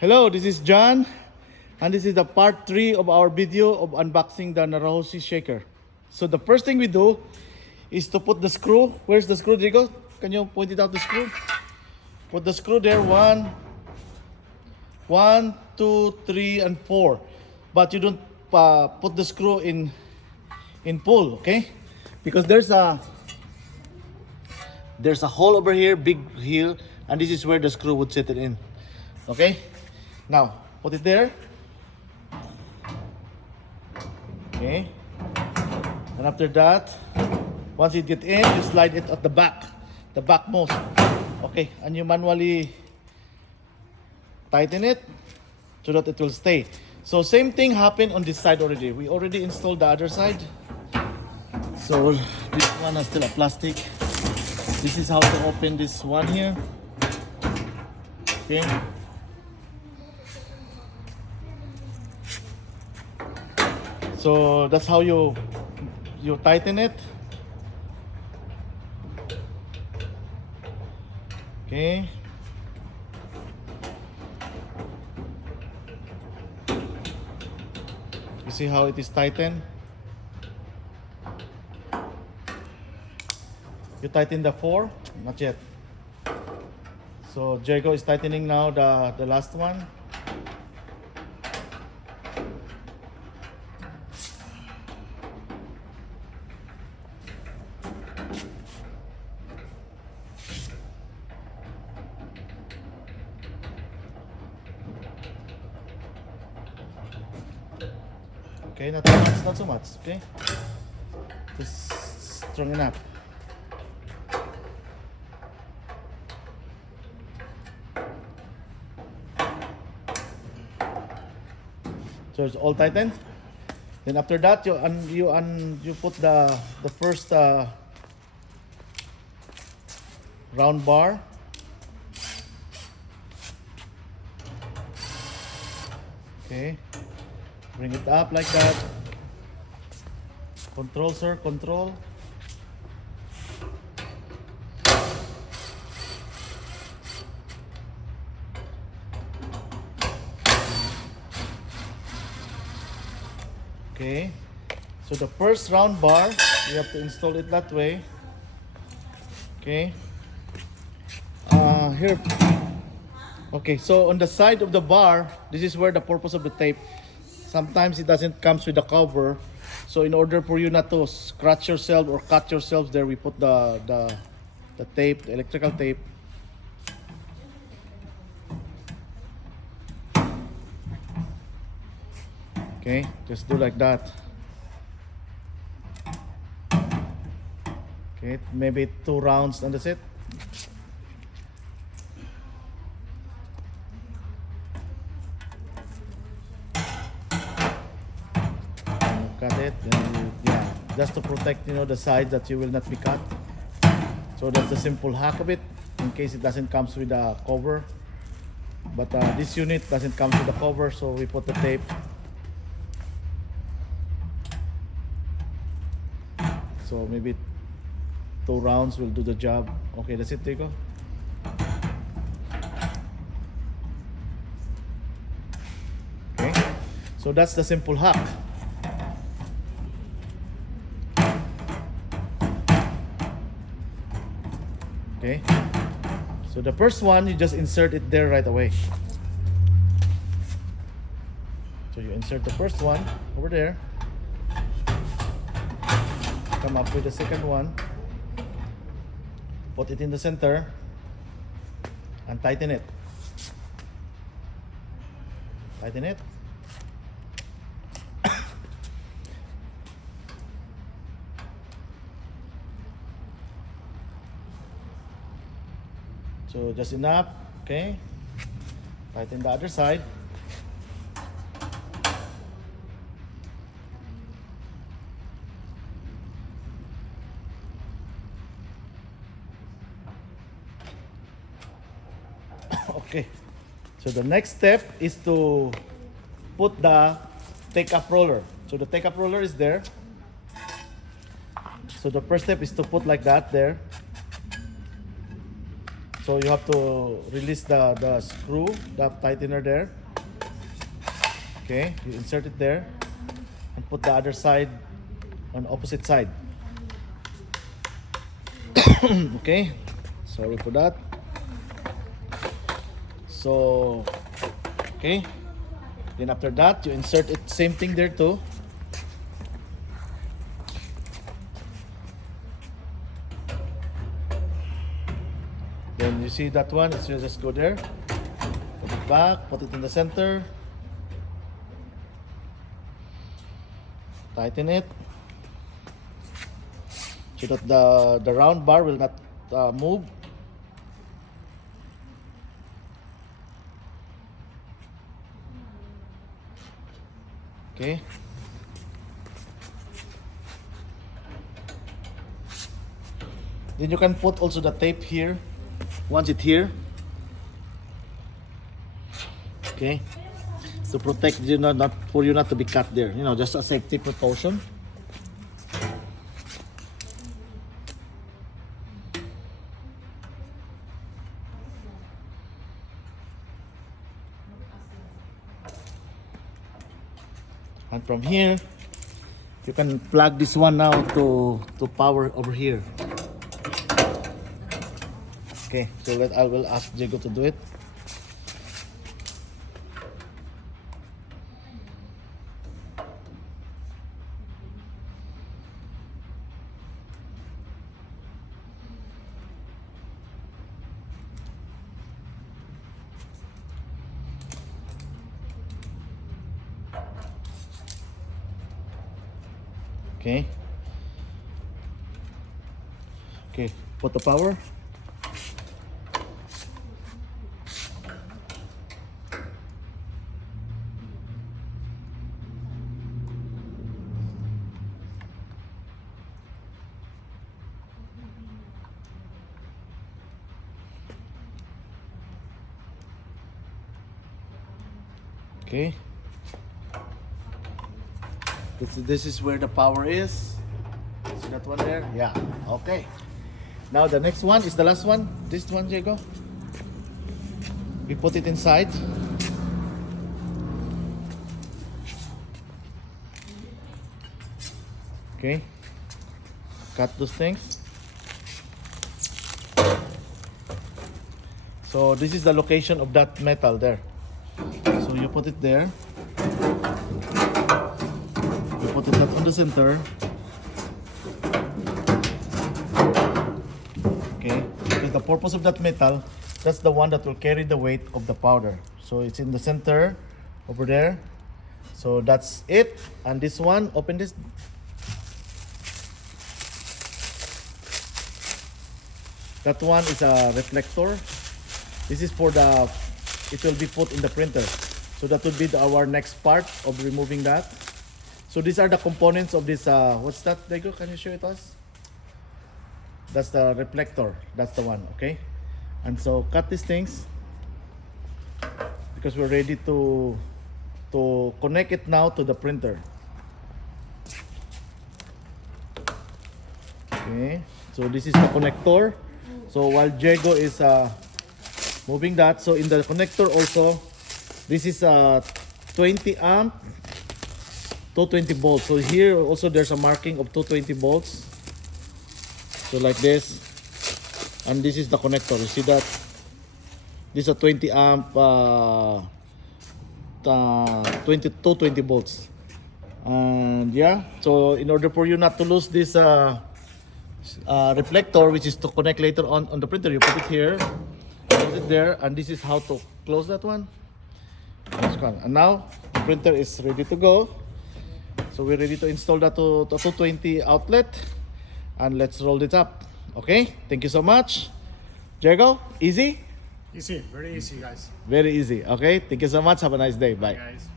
Hello, this is John, and this is the part 3 of our video of unboxing the Naruhoshi shaker. So the first thing we do is to put the screw. Where's the screw, Diego? Can you point it out, the screw? Put the screw there, one, two, three, and 4. But you don't put the screw in pull, okay? Because there's a hole over here, big heel, and this is where the screw would set it in. Okay? Now, put it there. Okay. And after that, once it gets in, you slide it at the backmost. Okay, and you manually tighten it so that it will stay. So same thing happened on this side already. We already installed the other side. So this one has still a plastic. This is how to open this one here. Okay. So that's how you tighten it. Okay. You see how it is tightened? You tighten the 4? Not yet. So Jericho is tightening now the last one. Okay, not so much, okay? Just strong enough. So it's all tightened. Then after that, you put the first round bar. Okay. Bring it up like that. Control, sir, control. Okay. So the first round bar, you have to install it that way. Okay. Here. Okay, so on the side of the bar, this is where the purpose of the tape. Sometimes it doesn't comes with the cover, so in order for you not to scratch yourself or cut yourselves there, we put the tape, the electrical tape. Okay, just do like that. Okay, maybe 2 rounds and that's it. Cut it, and yeah, just to protect, the side that you will not be cut. So that's the simple hack of it, in case it doesn't comes with a cover. But this unit doesn't come with a cover, so we put the tape. So maybe 2 rounds will do the job. Okay, that's it, Tico. Okay, so that's the simple hack. Okay, so the first one, you just insert it there right away. So you insert the first one over there, come up with the second one, put it in the center, and tighten it. Tighten it. So just enough, okay? Tighten the other side. Okay. So the next step is to put the take-up roller. So the take-up roller is there. So the first step is to put like that there. So you have to release the screw, the tightener there. Okay, you insert it there and put the other side on opposite side. Okay, sorry for that. So, okay, then after that you insert it, same thing there too. Then you see that one, so you just go there, put it back, put it in the center, tighten it so that the round bar will not move. Okay. Then you can put also the tape here. Once it here. Okay. To protect you, not for you not to be cut there. You know, just a safety precaution. And from here, you can plug this one now to power over here. Okay, so I will ask Diego to do it. Okay. Okay, put the power. Okay. This is where the power is. See that one there? Yeah. Okay. Now the next one is the last one. This one, Diego. We put it inside. Okay. Cut those things. So this is the location of that metal there. So you put it there. Put it on the center. Okay, because the purpose of that metal, that's the one that will carry the weight of the powder. So it's in the center over there. So that's it. And this one, open this. That one is a reflector. This is for it will be put in the printer. So that will be our next part of removing that. So these are the components of this, what's that, Diego? Can you show it us? That's the reflector. That's the one, okay? And so cut these things because we're ready to connect it now to the printer. Okay, so this is the connector. So while Diego is moving that, so in the connector also, this is a 20 amp. 220 volts. So here also there's a marking of 220 volts. So like this. And this is the connector. You see that? This is a 20 amp 220 volts. And yeah, so in order for you not to lose this reflector, which is to connect later on the printer, you put it here, put it there, and this is how to close that one. And now the printer is ready to go. So we're ready to install that to 220 outlet, and let's roll it up. Okay, thank you so much. Diego, easy? Easy, very easy, guys. Very easy. Okay, thank you so much. Have a nice day. Bye. Guys.